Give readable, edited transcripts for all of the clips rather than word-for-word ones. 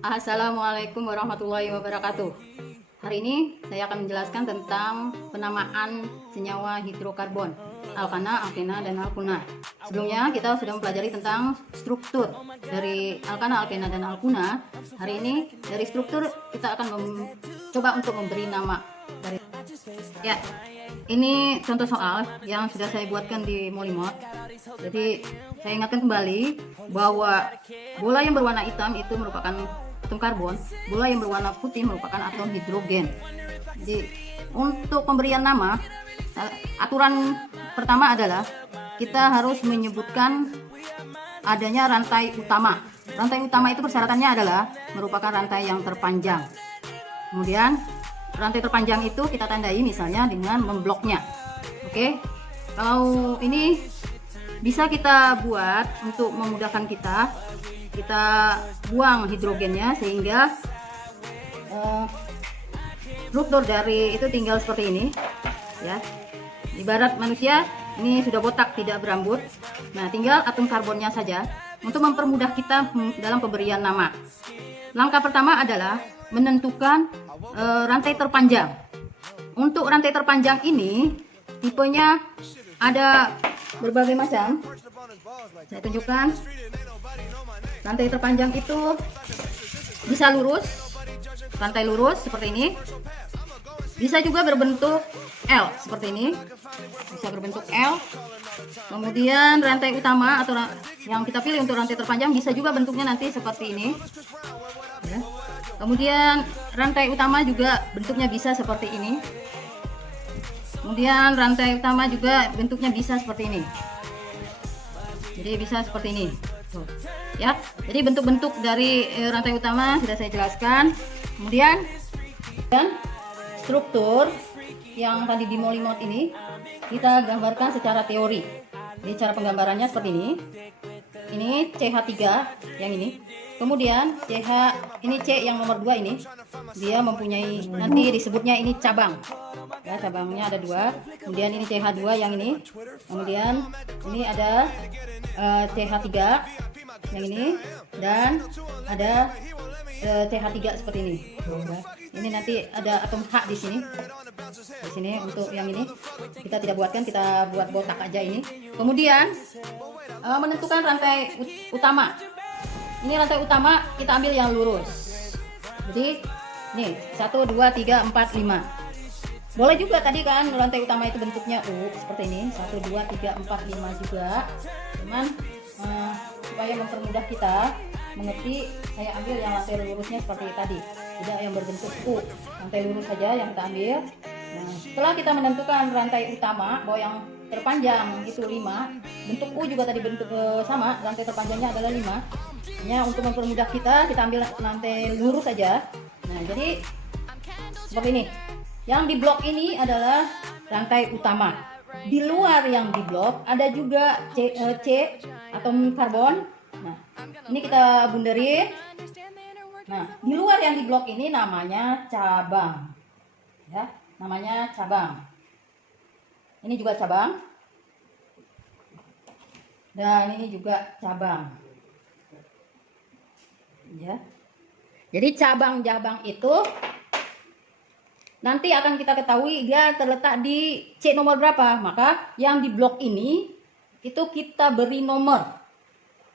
Assalamualaikum warahmatullahi wabarakatuh. Hari ini saya akan menjelaskan tentang penamaan senyawa hidrokarbon, alkana, alkena, dan alkuna. Sebelumnya kita sudah mempelajari tentang struktur dari alkana, alkena, dan alkuna. Hari ini dari struktur kita akan coba untuk memberi nama. Ya, ini contoh soal yang sudah saya buatkan di Molimot. Jadi saya ingatkan kembali bahwa bola yang berwarna hitam itu merupakan atom karbon, bola yang berwarna putih merupakan atom hidrogen. Jadi untuk pemberian nama, aturan pertama adalah kita harus menyebutkan adanya rantai utama. Rantai utama itu persyaratannya adalah merupakan rantai yang terpanjang. Kemudian rantai terpanjang itu kita tandai misalnya dengan membloknya. Oke, kalau ini bisa kita buat untuk memudahkan kita buang hidrogennya sehingga struktur dari itu tinggal seperti ini ya. Ibarat manusia ini sudah botak tidak berambut. Nah, tinggal atom karbonnya saja untuk mempermudah kita dalam pemberian nama. Langkah pertama adalah menentukan rantai terpanjang. Untuk rantai terpanjang ini tipenya ada berbagai macam. Saya tunjukkan. Rantai terpanjang itu bisa lurus, rantai lurus seperti ini. Bisa juga berbentuk L seperti ini. Bisa berbentuk L. Kemudian rantai utama atau yang kita pilih untuk rantai terpanjang bisa juga bentuknya nanti seperti ini. Ya. Kemudian rantai utama juga bentuknya bisa seperti ini. Kemudian rantai utama juga bentuknya bisa seperti ini. Jadi bisa seperti ini. Tuh. Ya. Jadi bentuk-bentuk dari rantai utama sudah saya jelaskan. Kemudian struktur yang tadi di Molimot ini kita gambarkan secara teori. Jadi cara penggambarannya seperti ini. Ini CH3 yang ini. Kemudian CH ini C yang nomor 2 ini. Dia mempunyai nanti disebutnya ini cabang. Ya, cabangnya ada 2. Kemudian ini CH2 yang ini. Kemudian ini ada CH3 yang ini dan ada CH3 seperti ini. Ini nanti ada atom H di sini. Di sini untuk yang ini kita tidak buatkan, kita buat botak aja ini. Kemudian menentukan rantai utama. Ini rantai utama kita ambil yang lurus. Jadi nih 1 2 3 4 5. Boleh juga tadi kan rantai utama itu bentuknya U seperti ini 1 2 3 4 5 juga. Cuman supaya mempermudah kita mengerti, saya ambil yang rantai lurusnya seperti tadi, tidak yang berbentuk U, rantai lurus saja yang kita ambil. Nah, setelah kita menentukan rantai utama bahwa yang terpanjang itu 5, bentuk U juga tadi bentuk sama, rantai terpanjangnya adalah 5. Hanya untuk mempermudah kita ambil rantai lurus saja. Nah, jadi seperti ini. Yang di blok ini adalah rantai utama. Di luar yang di blok ada juga C atom karbon. Nah, ini kita bunderin. Nah, di luar yang di blok ini namanya cabang. Ya, namanya cabang. Ini juga cabang. Dan ini juga cabang. Ya. Jadi cabang-cabang itu nanti akan kita ketahui dia terletak di C nomor berapa. Maka yang di blok ini itu kita beri nomor.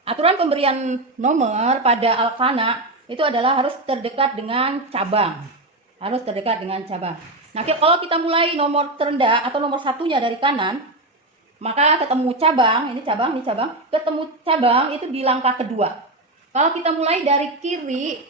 Aturan pemberian nomor pada alkana itu adalah harus terdekat dengan cabang. Harus terdekat dengan cabang. Nah, kalau kita mulai nomor terendah atau nomor satunya dari kanan, maka ketemu cabang, ini cabang, ketemu cabang itu di langkah kedua. Kalau kita mulai dari kiri,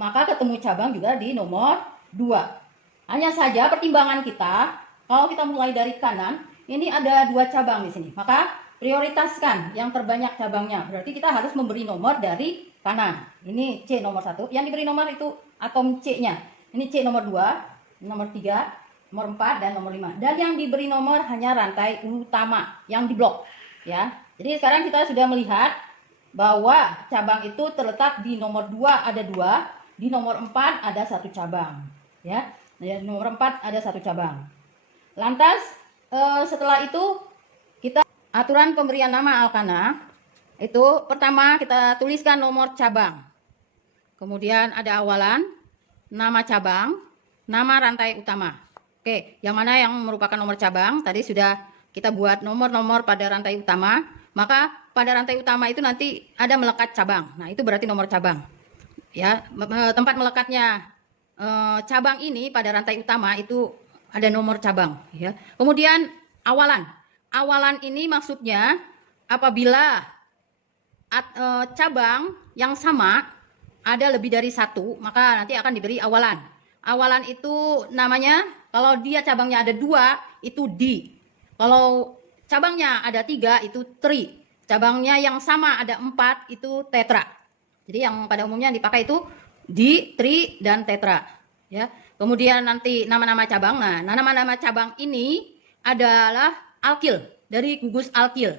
maka ketemu cabang juga di nomor 2. Hanya saja pertimbangan kita, kalau kita mulai dari kanan, ini ada 2 cabang di sini. Maka prioritaskan yang terbanyak cabangnya. Berarti kita harus memberi nomor dari kanan. Ini C nomor 1. Yang diberi nomor itu atom C-nya. Ini C nomor 2, nomor 3, nomor 4, dan nomor 5. Dan yang diberi nomor hanya rantai utama yang di blok. Ya. Jadi sekarang kita sudah melihat bahwa cabang itu terletak di nomor 2 ada 2, di nomor 4 ada 1 cabang. Ya. Di nomor 4 ada 1 cabang. Lantas setelah itu kita aturan pemberian nama alkana itu pertama kita tuliskan nomor cabang. kemudian ada awalan, nama cabang, nama rantai utama. Oke, yang mana yang merupakan nomor cabang? Tadi sudah kita buat nomor-nomor pada rantai utama. Maka pada rantai utama itu nanti ada melekat cabang. Nah, itu berarti nomor cabang. Ya, tempat melekatnya cabang ini pada rantai utama itu ada nomor cabang. Ya. Kemudian awalan. Awalan ini maksudnya apabila cabang yang sama ada lebih dari satu, maka nanti akan diberi awalan. Awalan itu namanya, kalau dia cabangnya ada 2, itu di. Kalau cabangnya ada 3, itu tri. Cabangnya yang sama ada 4, itu tetra. Jadi yang pada umumnya dipakai itu di, tri, dan tetra. Ya. Kemudian nanti nama-nama cabang. Nah, nama-nama cabang ini adalah alkil, dari gugus alkil.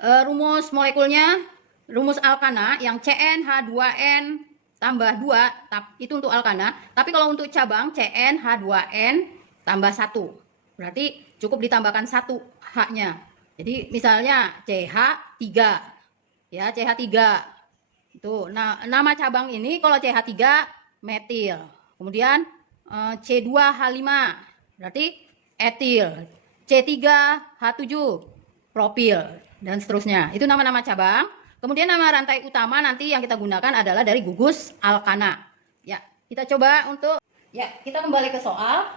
Rumus molekulnya, rumus alkana yang CnH2n tambah 2, itu untuk alkana. Tapi kalau untuk cabang CnH2n tambah 1. Berarti cukup ditambahkan 1 H-nya. Jadi misalnya CH3. Ya, CH3. Itu nama cabang ini kalau CH3 metil. Kemudian C2H5 berarti etil. C3H7 propil dan seterusnya. Itu nama-nama cabang. Kemudian nama rantai utama nanti yang kita gunakan adalah dari gugus alkana. Ya, kita coba untuk kita kembali ke soal.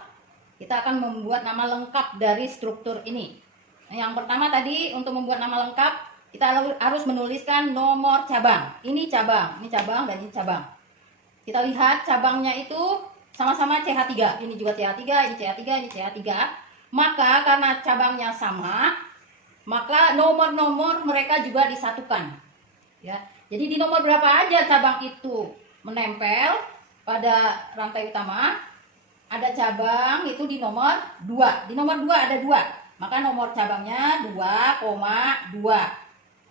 Kita akan membuat nama lengkap dari struktur ini. Yang pertama tadi untuk membuat nama lengkap kita harus menuliskan nomor cabang. Ini cabang, dan ini cabang. Kita lihat cabangnya itu sama-sama CH3. Ini juga CH3, ini CH3, ini CH3. Maka karena cabangnya sama, maka nomor-nomor mereka juga disatukan. Ya, jadi di nomor berapa aja cabang itu menempel pada rantai utama, ada cabang itu di nomor 2. Di nomor 2 ada 2, maka nomor cabangnya 2,2.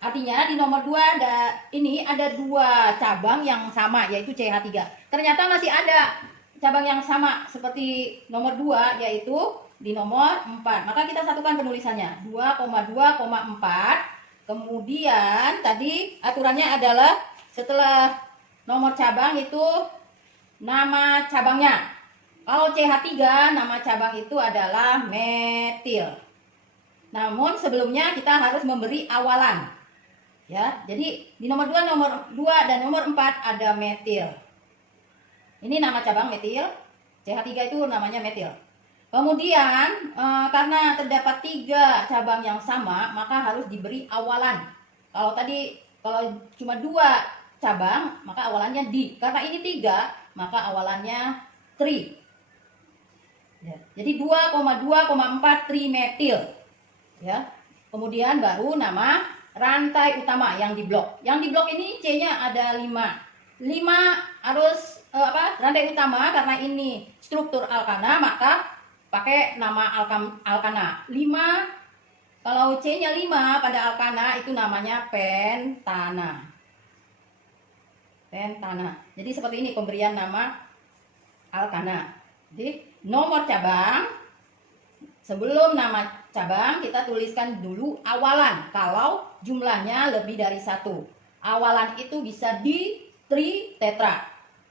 Artinya di nomor 2 ada 2 cabang yang sama, yaitu CH3. Ternyata masih ada cabang yang sama seperti nomor 2, yaitu di nomor 4. Maka kita satukan penulisannya 2,2,4. Kemudian tadi aturannya adalah setelah nomor cabang itu nama cabangnya. Kalau CH3 nama cabang itu adalah metil. Namun sebelumnya kita harus memberi awalan. Ya, jadi di nomor 2, nomor 2 dan nomor 4 ada metil. Ini nama cabang metil. CH3 itu namanya metil. Kemudian karena terdapat 3 cabang yang sama, maka harus diberi awalan. Kalau cuma 2 cabang, maka awalannya di. Karena ini 3, maka awalannya tri. Ya, jadi 2,2,4 trimetil. Ya. Kemudian baru nama rantai utama yang di blok. Yang di blok ini C-nya ada 5. 5 harus rantai utama, karena ini struktur alkana, maka pakai nama alkana. 5, kalau C-nya 5 pada alkana itu namanya pentana. Pentana. Jadi seperti ini pemberian nama alkana. Jadi nomor cabang, sebelum nama cabang kita tuliskan dulu awalan kalau jumlahnya lebih dari 1. Awalan itu bisa di, tri, tetra.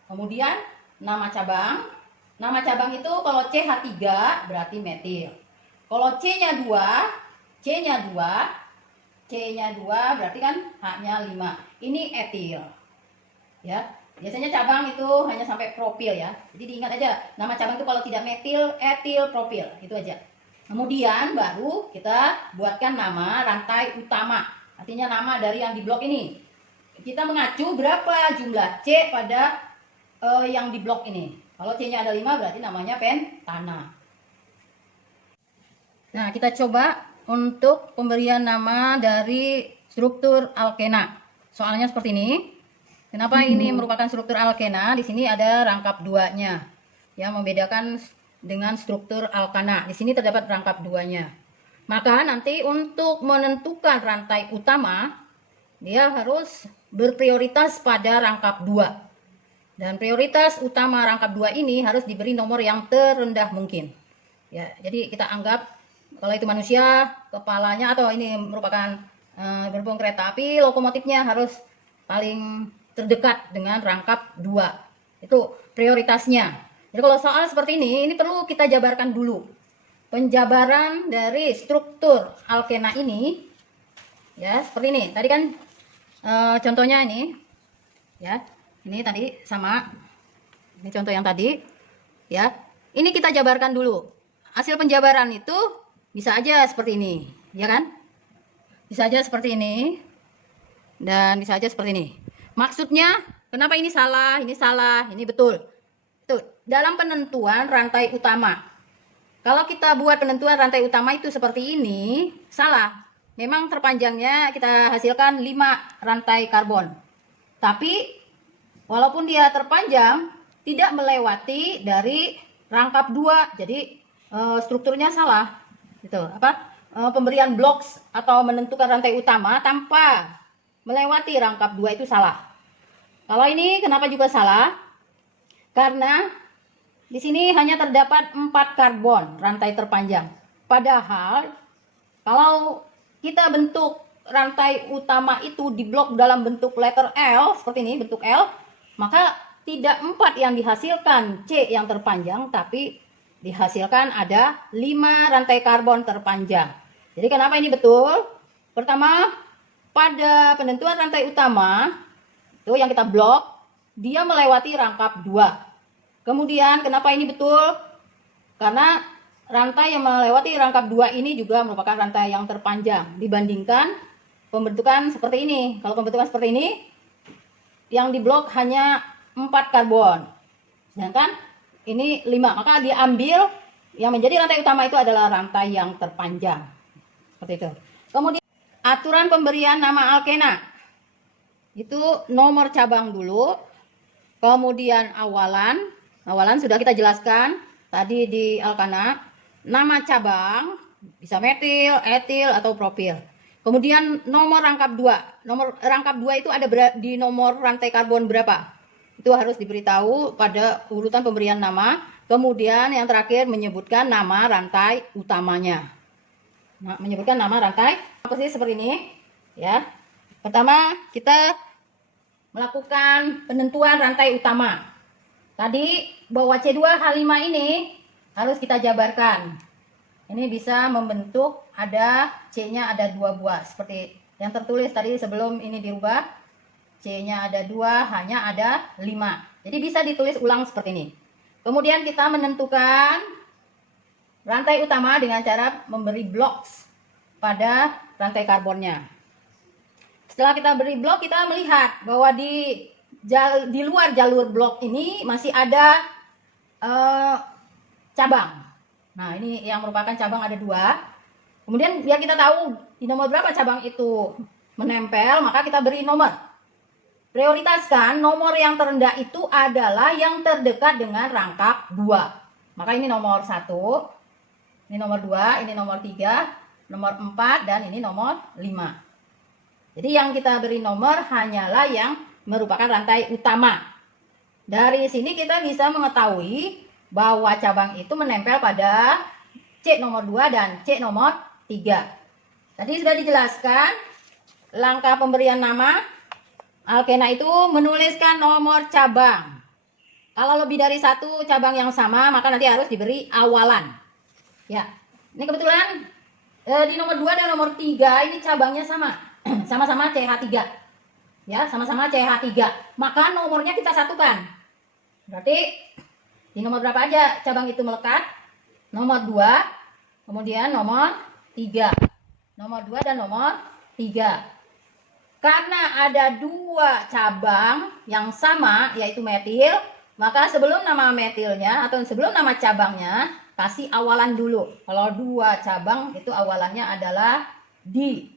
Kemudian nama cabang. Nama cabang itu kalau CH3 berarti metil. Kalau C-nya 2 berarti kan H-nya 5. Ini etil. Ya. Biasanya cabang itu hanya sampai propil ya. Jadi diingat aja, nama cabang itu kalau tidak metil, etil, propil, itu aja. Kemudian baru kita buatkan nama rantai utama. Artinya nama dari yang di blok ini. Kita mengacu berapa jumlah C pada yang di blok ini. Kalau C-nya ada 5 berarti namanya pentana. Nah, kita coba untuk pemberian nama dari struktur alkena. Soalnya seperti ini. Kenapa ini merupakan struktur alkena? Di sini ada rangkap 2-nya. Yang membedakan dengan struktur alkana. Di sini terdapat rangkap 2-nya. Maka nanti untuk menentukan rantai utama, dia harus berprioritas pada rangkap 2. Dan prioritas utama rangkap 2 ini harus diberi nomor yang terendah mungkin. Ya, jadi kita anggap kalau itu manusia, kepalanya atau ini merupakan gerbong kereta api, lokomotifnya harus paling terdekat dengan rangkap 2. Itu prioritasnya. Jadi kalau soal seperti ini perlu kita jabarkan dulu. Penjabaran dari struktur alkena ini, ya seperti ini. Tadi kan contohnya ini, ya ini tadi sama, ini contoh yang tadi, ya. Ini kita jabarkan dulu. Hasil penjabaran itu bisa aja seperti ini, ya kan? Bisa aja seperti ini, dan bisa aja seperti ini. Maksudnya, kenapa ini salah, ini betul. Tuh, dalam penentuan rantai utama. Kalau kita buat penentuan rantai utama itu seperti ini, salah. Memang terpanjangnya kita hasilkan 5 rantai karbon. Tapi, walaupun dia terpanjang, tidak melewati dari rangkap 2. Jadi, strukturnya salah. Gitu. Pemberian blok atau menentukan rantai utama tanpa melewati rangkap 2 itu salah. Kalau ini kenapa juga salah? Karena di sini hanya terdapat 4 karbon rantai terpanjang. Padahal kalau kita bentuk rantai utama itu di blok dalam bentuk letter L, seperti ini bentuk L, maka tidak 4 yang dihasilkan C yang terpanjang, tapi dihasilkan ada 5 rantai karbon terpanjang. Jadi kenapa ini betul? Pertama, pada penentuan rantai utama itu yang kita blok, dia melewati rangkap 2. Kemudian kenapa ini betul? Karena rantai yang melewati rangkap 2 ini juga merupakan rantai yang terpanjang dibandingkan pembentukan seperti ini. Kalau pembentukan seperti ini, yang di blok hanya 4 karbon. Sedangkan ini 5. Maka diambil yang menjadi rantai utama itu adalah rantai yang terpanjang. Seperti itu. Kemudian aturan pemberian nama alkena. Itu nomor cabang dulu. Kemudian awalan. Awalan sudah kita jelaskan tadi di alkana. Nama cabang bisa metil, etil, atau propil. Kemudian nomor rangkap 2. Nomor rangkap 2 itu ada di nomor rantai karbon berapa? Itu harus diberitahu pada urutan pemberian nama. Kemudian yang terakhir menyebutkan nama rantai utamanya. Nah, menyebutkan nama rantai posisi seperti ini, ya. Pertama kita melakukan penentuan rantai utama. Tadi bahwa C2H5 ini harus kita jabarkan. Ini bisa membentuk ada C-nya ada 2 buah. Seperti yang tertulis tadi sebelum ini dirubah. C-nya ada 2, H-nya ada 5. Jadi bisa ditulis ulang seperti ini. Kemudian kita menentukan rantai utama dengan cara memberi blok pada rantai karbonnya. Setelah kita beri blok, kita melihat bahwa di luar jalur blok ini masih ada cabang. Nah, ini yang merupakan cabang ada 2. Kemudian biar kita tahu di nomor berapa cabang itu menempel, maka kita beri nomor. Prioritaskan nomor yang terendah itu adalah yang terdekat dengan rangkap 2. Maka ini nomor 1, ini nomor 2, ini nomor 3, nomor 4, dan ini nomor 5. Jadi yang kita beri nomor hanyalah yang merupakan rantai utama. Dari sini kita bisa mengetahui bahwa cabang itu menempel pada C nomor 2 dan C nomor 3. Tadi sudah dijelaskan langkah pemberian nama alkena itu menuliskan nomor cabang. Kalau lebih dari 1 cabang yang sama, maka nanti harus diberi awalan. Ya, ini kebetulan di nomor 2 dan nomor 3 ini cabangnya sama. Sama-sama CH3. Ya, sama-sama CH3. Maka nomornya kita satukan. Berarti di nomor berapa aja cabang itu melekat? Nomor 2, kemudian nomor 3. Nomor 2 dan nomor 3. Karena ada 2 cabang yang sama, yaitu metil, maka sebelum nama metilnya atau sebelum nama cabangnya, kasih awalan dulu. Kalau 2 cabang itu awalannya adalah di.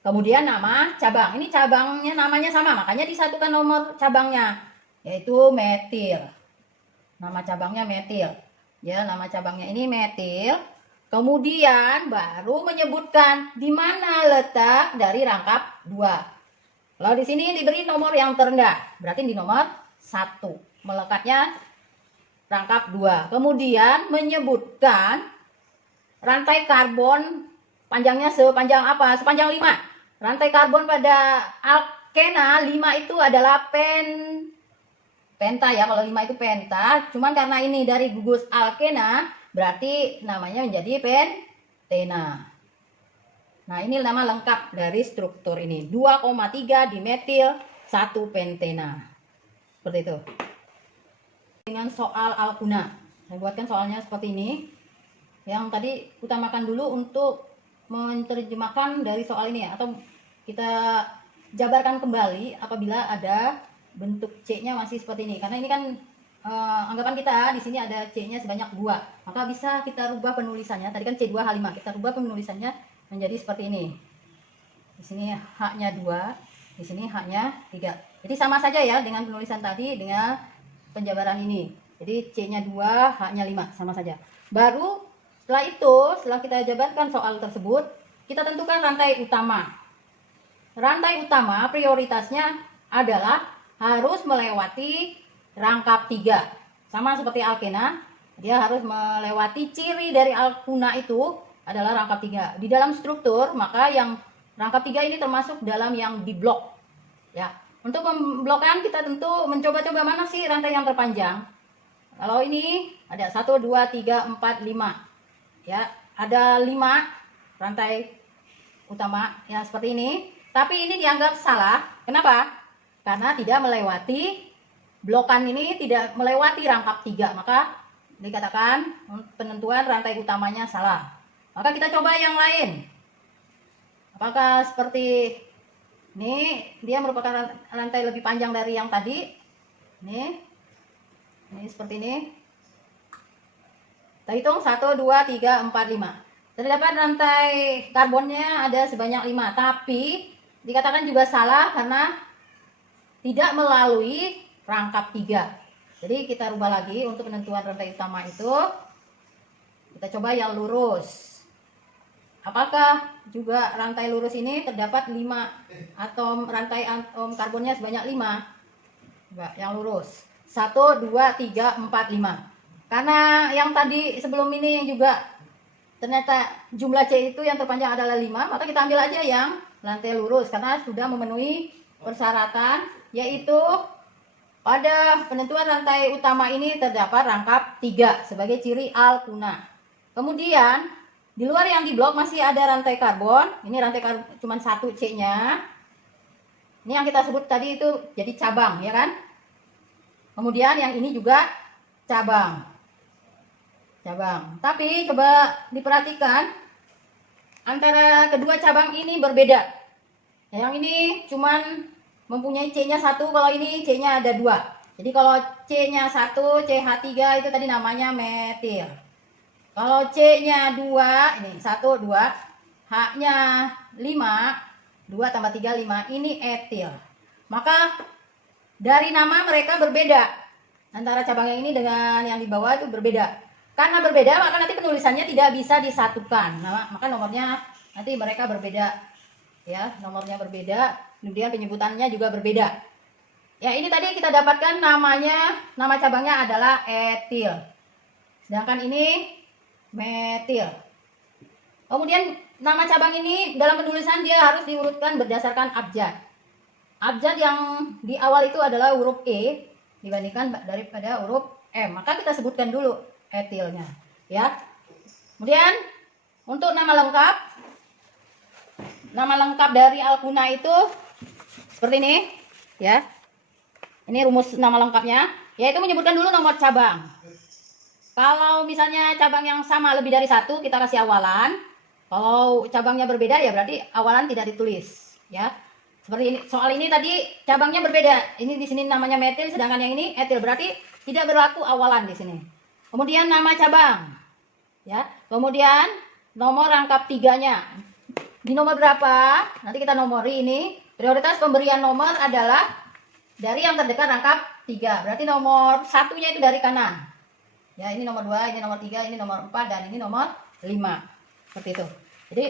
Kemudian nama cabang. Ini cabangnya namanya sama, makanya disatukan nomor cabangnya, yaitu metil. Nama cabangnya metil. Ya, nama cabangnya ini metil. Kemudian baru menyebutkan di mana letak dari rangkap 2. Kalau di sini diberi nomor yang terendah, berarti di nomor 1. Melekatnya rangkap 2. Kemudian menyebutkan rantai karbon panjangnya sepanjang apa? Sepanjang 5. Rantai karbon pada alkena 5 itu adalah penta ya. Kalau 5 itu penta, cuman karena ini dari gugus alkena berarti namanya menjadi pentena. Nah, ini nama lengkap dari struktur ini. 2,3 dimetil 1 pentena. Seperti itu. Dengan soal alkuna. Saya buatkan soalnya seperti ini. Yang tadi utamakan dulu untuk menerjemahkan dari soal ini ya, atau kita jabarkan kembali apabila ada bentuk C-nya masih seperti ini. Karena ini kan anggapan kita di sini ada C-nya sebanyak 2. Maka bisa kita rubah penulisannya. Tadi kan C2H5. Kita rubah penulisannya menjadi seperti ini. Di sini H-nya 2, di sini H-nya 3. Jadi sama saja ya dengan penulisan tadi dengan penjabaran ini. Jadi C-nya 2, H-nya 5, sama saja. Baru setelah itu, setelah kita jabarkan soal tersebut, kita tentukan rantai utama. Rantai utama prioritasnya adalah harus melewati rangkap 3. Sama seperti alkena, dia harus melewati ciri dari alkuna itu adalah rangkap 3. Di dalam struktur, maka yang rangkap 3 ini termasuk dalam yang diblok. Ya. Untuk memblokkan kita tentu mencoba-coba mana sih rantai yang terpanjang. Kalau ini ada 1, 2, 3, 4, 5. Ya, ada 5 rantai utama ya seperti ini. Tapi ini dianggap salah. Kenapa? Karena tidak melewati blokan ini, tidak melewati rangkap 3. Maka dikatakan penentuan rantai utamanya salah. Maka kita coba yang lain. Apakah seperti ini, dia merupakan rantai lebih panjang dari yang tadi. Ini seperti ini. Kita hitung 1, 2, 3, 4, 5. Terdapat rantai karbonnya ada sebanyak 5. Tapi dikatakan juga salah karena tidak melalui rangkap 3. Jadi kita rubah lagi untuk penentuan rantai utama itu. Kita coba yang lurus. Apakah juga rantai lurus ini terdapat 5 atom, rantai atom karbonnya sebanyak 5? Coba yang lurus. 1, 2, 3, 4, 5. Karena yang tadi sebelum ini juga ternyata jumlah C itu yang terpanjang adalah 5, maka kita ambil aja yang rantai lurus karena sudah memenuhi persyaratan, yaitu pada penentuan rantai utama ini terdapat rangkap 3 sebagai ciri alkuna. Kemudian di luar yang diblok masih ada rantai karbon. Ini rantai karbon cuma 1 C-nya. Ini yang kita sebut tadi itu jadi cabang, ya kan? Kemudian yang ini juga cabang. Tapi coba diperhatikan antara kedua cabang ini berbeda. Yang ini cuman mempunyai C-nya 1, kalau ini C-nya ada 2. Jadi kalau C-nya 1, CH3 itu tadi namanya metil. Kalau C-nya 2, ini 1, 2, H-nya 5, 2 tambah 3, 5, ini etil. Maka dari nama mereka berbeda. Antara cabang yang ini dengan yang di bawah itu berbeda. Karena berbeda, maka nanti penulisannya tidak bisa disatukan. Nah, maka nomornya nanti mereka berbeda. Ya, nomornya berbeda, kemudian penyebutannya juga berbeda. Ya, ini tadi kita dapatkan namanya, nama cabangnya adalah etil. Sedangkan ini metil. Kemudian nama cabang ini dalam penulisan dia harus diurutkan berdasarkan abjad. Abjad yang di awal itu adalah huruf E dibandingkan daripada huruf M. Maka kita sebutkan dulu etilnya, ya. Kemudian untuk nama lengkap dari alkuna itu seperti ini, ya. Ini rumus nama lengkapnya, yaitu menyebutkan dulu nomor cabang. Kalau misalnya cabang yang sama lebih dari 1, kita kasih awalan. Kalau cabangnya berbeda ya berarti awalan tidak ditulis, ya. Seperti ini, soal ini tadi cabangnya berbeda. Ini di sini namanya metil, sedangkan yang ini etil, berarti tidak berlaku awalan di sini. Kemudian nama cabang, ya. Kemudian nomor rangkap 3-nya. Di nomor berapa? Nanti kita nomori ini. Prioritas pemberian nomor adalah dari yang terdekat rangkap 3. Berarti nomor 1-nya itu dari kanan. Ya, ini nomor 2, ini nomor 3, ini nomor 4, dan ini nomor 5. Seperti itu. Jadi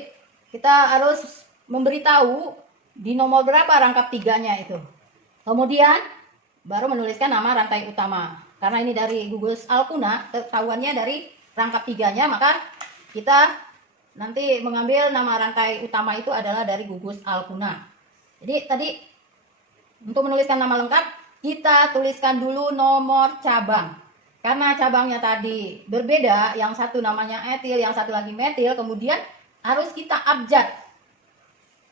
kita harus memberitahu di nomor berapa rangkap 3-nya itu. Kemudian baru menuliskan nama rantai utama. Karena ini dari gugus alkuna, ketahuannya dari rangkap 3-nya, maka kita nanti mengambil nama rantai utama itu adalah dari gugus alkuna. Jadi tadi Untuk menuliskan nama lengkap, kita tuliskan dulu nomor cabang. Karena cabangnya tadi berbeda, yang satu namanya etil, yang satu lagi metil, kemudian harus kita abjad.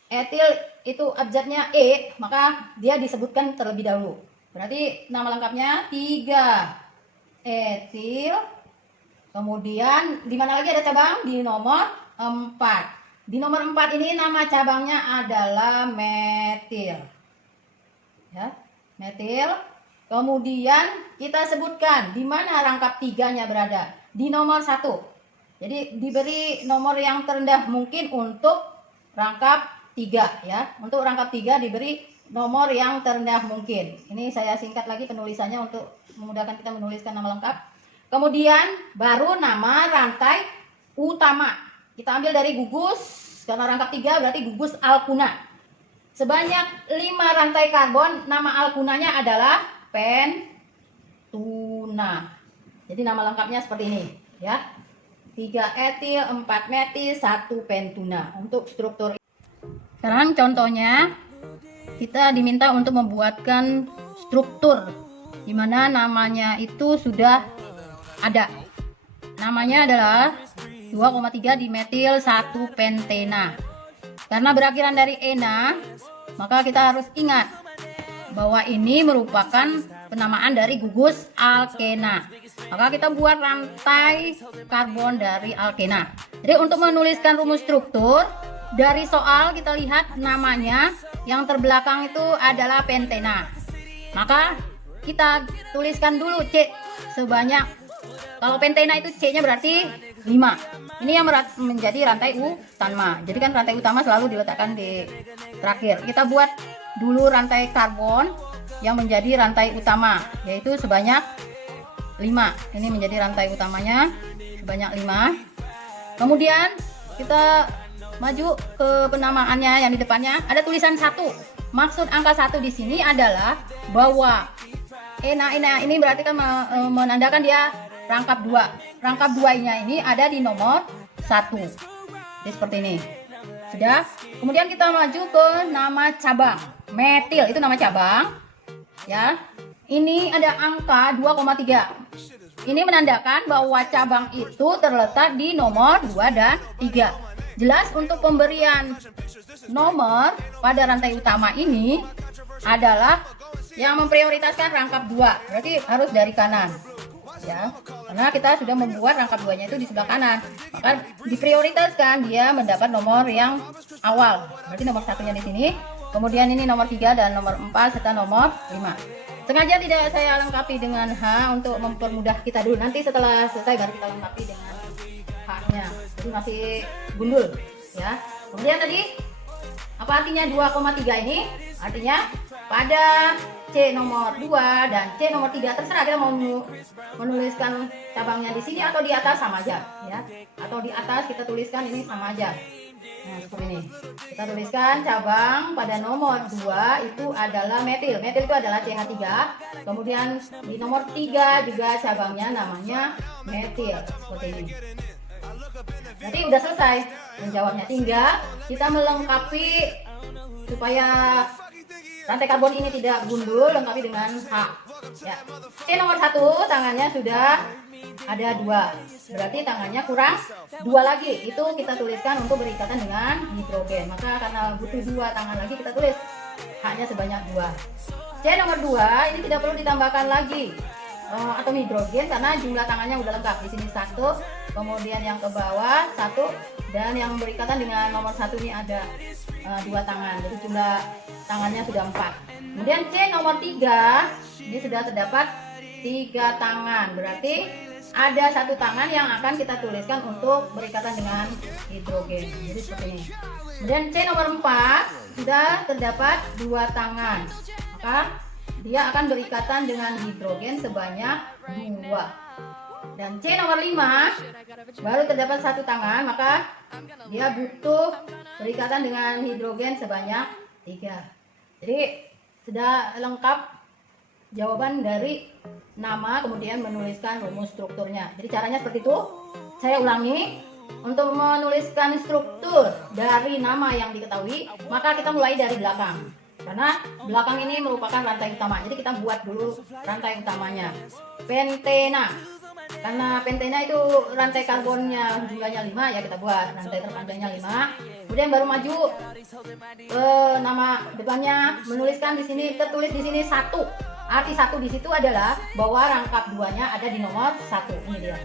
Etil itu abjadnya E, maka dia disebutkan terlebih dahulu. Berarti nama lengkapnya 3 etil. Kemudian di mana lagi ada cabang? Di nomor 4. Di nomor 4 ini nama cabangnya adalah metil. Ya, metil. Kemudian kita sebutkan di mana rangkap 3-nya berada. Di nomor 1. Jadi diberi nomor yang terendah mungkin untuk rangkap 3 ya. Untuk rangkap 3 diberi nomor yang terendah mungkin. Ini saya singkat lagi penulisannya untuk memudahkan kita menuliskan nama lengkap. Kemudian baru nama rantai utama. Kita ambil dari gugus, karena rangkap 3 berarti gugus alkuna. Sebanyak 5 rantai karbon, nama alkunanya adalah pentuna. Jadi nama lengkapnya seperti ini ya. 3 etil, 4 metil, 1 pentuna. Untuk struktur. Sekarang contohnya kita diminta untuk membuatkan struktur di mana namanya itu sudah ada. Namanya adalah 2,3 dimetil 1 pentena. Karena berakhiran dari ena, maka kita harus ingat bahwa ini merupakan penamaan dari gugus alkena. Maka kita buat rantai karbon dari alkena. Jadi untuk menuliskan rumus struktur, dari soal kita lihat namanya yang terbelakang itu adalah pentena. Maka kita tuliskan dulu C sebanyak, kalau pentena itu C-nya berarti 5. Ini yang menjadi rantai utama. Jadi kan rantai utama selalu diletakkan di terakhir. Kita buat dulu rantai karbon yang menjadi rantai utama, yaitu sebanyak 5. Ini menjadi rantai utamanya sebanyak 5. Kemudian kita maju ke penamaannya, yang di depannya ada tulisan 1. Maksud angka 1 di sini adalah bahwa ena ini berarti kan menandakan dia rangkap 2. Rangkap 2-nya ini ada di nomor 1. Jadi seperti ini. Sudah. Kemudian kita maju ke nama cabang. Metil itu nama cabang. Ya. Ini ada angka 2,3. Ini menandakan bahwa cabang itu terletak di nomor 2 dan 3. Jelas untuk pemberian nomor pada rantai utama ini adalah yang memprioritaskan rangkap 2. Berarti harus dari kanan. Ya, karena kita sudah membuat rangkap 2-nya itu di sebelah kanan, maka diprioritaskan dia mendapat nomor yang awal. Berarti nomor 1-nya di sini, kemudian ini nomor 3 dan nomor 4 serta nomor 5. Sengaja tidak saya lengkapi dengan H untuk mempermudah kita dulu. Nanti setelah selesai baru kita lengkapi dengan H-nya. Jadi masih gundul ya. Kemudian tadi apa artinya 2,3 ini? Artinya pada C nomor 2 dan C nomor 3 terserah kita mau menuliskan cabangnya di sini atau di atas sama aja ya. Atau di atas kita tuliskan ini sama aja. Nah, seperti ini. Kita tuliskan cabang pada nomor 2 itu adalah metil. Metil itu adalah CH3. Kemudian di nomor 3 juga cabangnya namanya metil. Seperti ini. Jadi udah selesai menjawabnya. Tinggal kita melengkapi supaya rantai karbon ini tidak gundul, lengkapi dengan H. Ya. C nomor 1 tangannya sudah ada 2. Berarti tangannya kurang 2 lagi. Itu kita tuliskan untuk berikatan dengan hidrogen. Maka karena butuh 2 tangan lagi kita tulis H-nya sebanyak 2. C nomor 2 ini tidak perlu ditambahkan lagi atom hidrogen karena jumlah tangannya udah lengkap. Di sini 1, kemudian yang ke bawah 1, dan yang berikatan dengan nomor 1 ini ada 2 tangan. Jadi jumlah tangannya sudah 4. Kemudian C nomor 3 ini sudah terdapat 3 tangan. Berarti ada 1 tangan yang akan kita tuliskan untuk berikatan dengan hidrogen. Jadi seperti ini. Kemudian C nomor 4 sudah terdapat 2 tangan. Maka dia akan berikatan dengan hidrogen sebanyak 2. Dan C nomor 5 baru terdapat 1 tangan, maka dia butuh berikatan dengan hidrogen sebanyak 3. Jadi sudah lengkap jawaban dari nama, kemudian menuliskan rumus strukturnya. Jadi caranya seperti itu. Saya ulangi, untuk menuliskan struktur dari nama yang diketahui, maka kita mulai dari belakang. karena belakang ini merupakan rantai utama. Jadi kita buat dulu rantai utamanya. Pentena, karena pentena itu rantai karbonnya jumlahnya 5, ya kita buat rantai terpanjangnya 5. Kemudian baru maju nama depannya, menuliskan di sini, tertulis di sini 1. Arti 1 di situ adalah bahwa rangkap 2-nya ada di nomor 1. Ini dia.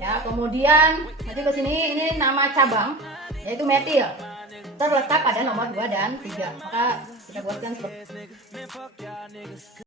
Ya, kemudian maju ke sini, ini nama cabang yaitu metil, terletak pada nomor 2 dan 3. Maka kita buatkan seperti